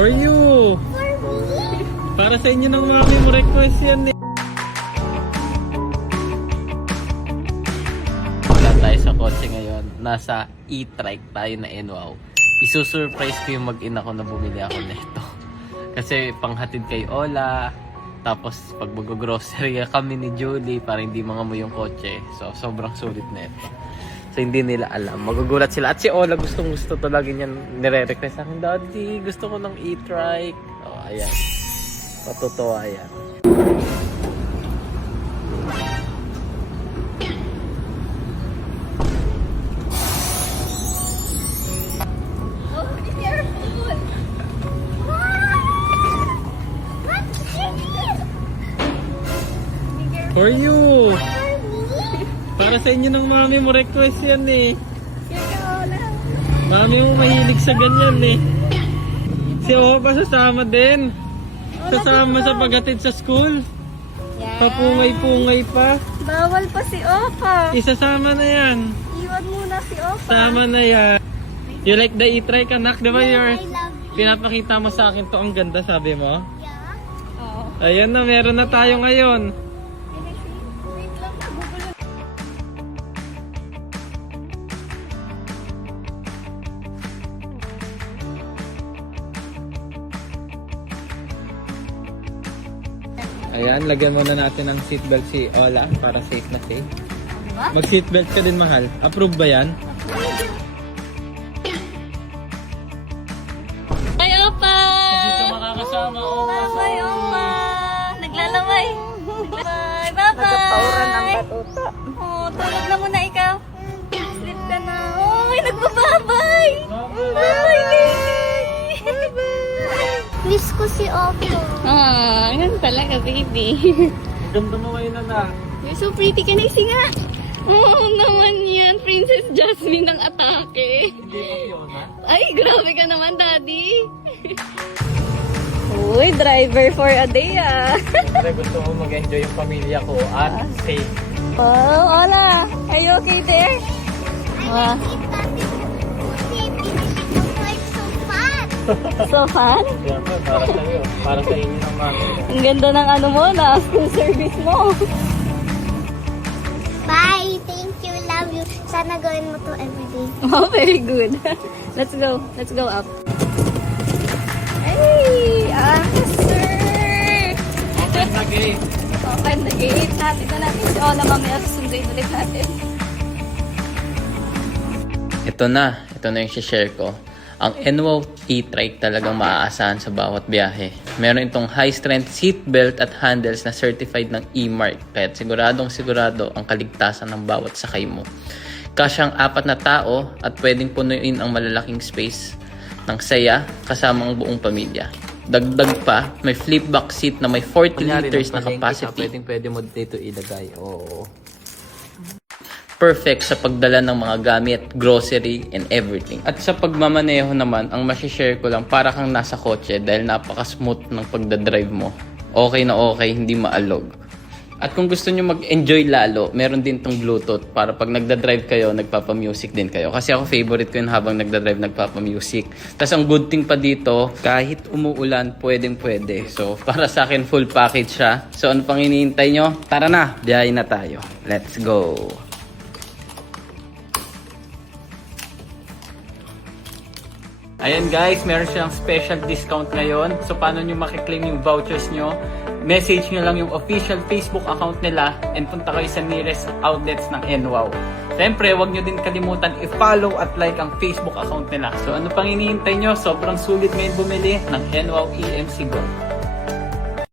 For you! Para sa inyo ng mami mo request yan eh. Wala tayo sa kotse ngayon. Nasa e-trike tayo na NWOW. Isusurprise ko yung mag-ina ko na bumili ako nito. Kasi panghatid kay Ola. Tapos pag mag-grocery kami ni Julie para hindi mangamoy yung kotse. So sobrang sulit na ito. So hindi nila alam. Magugulat sila. At si Ola gustong gusto talaga niyan. Nire-request sa akin, Daddy, gusto ko ng e-trike. Oh, ayan. Patutuwa yan. For you! Para sa inyo ng mami mo request yan eh. Mami mo mahilig sa ganyan eh. Si Opa sasama din. Sasama sa paghatid sa school. Papungay-pungay pa. Bawal pa si Opa. Isasama na yan. Iwan muna si Opa. Sama na yan. You like the e-trike, anak? Diba I yours? love you. Pinapakita mo sa akin to ang ganda, sabi mo? Yeah. Oo. Ayan na, meron na tayo ngayon. Wait lang, nagugulo. Ayan, lagyan muna natin ng seatbelt si Ola para safe na safe. Diba? Mag-seatbelt ka din, mahal. Approve ba yan? Ay, Opa! Dito makakasama, Bye, Opa! Naglalamay. Bye, bye-bye! Nagpauran ang batuta. Oh, tulog na muna ikaw. Sleep ka na. Oh, may nagbababay! Bye, baby! Bye-bye! Miss ko si Opo. Ah, ganun talaga, baby. Ganda mo ngayon, anak. You're so pretty. Can I sing nga? Oo naman yan. Princess Jasmine ng atake. Hindi mo Fiona. Ay, grabe ka naman, Daddy. Uy, driver for a day, ah. Siyempre gusto ko mag-enjoy yung pamilya ko at safe. Oh, Ola. Are you okay there? Ah. So fun? Siyempre, para sa iyo. Para sa inyo ng mami. Ang ganda ng ano mo na, school service mo. Bye! Thank you, love you. Sana gawin mo to everyday. Oh, very good. Let's go. Let's go up. Hey! sir! Open the gate. Open the gate. Natin na natin si Ola. Mamaya susunduin ulit natin. Ito na yung share ko. Ang NWOW e-trike talagang maaasahan sa bawat biyahe. Meron itong high strength seatbelt at handles na certified ng E-Mark. Kaya siguradong sigurado ang kaligtasan ng bawat sakay mo. Kasyang 4 na tao at pwedeng punuin ang malalaking space ng saya kasama ang buong pamilya. Dagdag pa, may flip back seat na may 40 liters na capacity. Pwede mo dito ilagay. Oo. Perfect sa pagdala ng mga gamit, grocery, and everything. At sa pagmamaneho naman, ang masishare ko lang para kang nasa kotse dahil napaka-smooth ng pagdadrive mo. Okay na okay, hindi maalog. At kung gusto nyo mag-enjoy lalo, meron din tong Bluetooth para pag nagdadrive kayo, nagpapa-music din kayo. Kasi ako favorite ko yun habang nagdadrive, nagpapa-music. Tapos ang good thing pa dito, kahit umuulan, pwedeng-pwede. So para sa akin, full package siya. So ano pang hinihintay nyo? Tara na, biyahe na tayo. Let's go! Ayan guys, meron siyang special discount ngayon. So paano nyo makiklaim yung vouchers nyo? Message nyo lang yung official Facebook account nila and punta kayo sa nearest outlets ng NWOW. Siyempre, huwag nyo din kalimutan i-follow at like ang Facebook account nila. So ano pang hinihintay nyo? Sobrang sulit ngayon bumili ng NWOW EMC Go.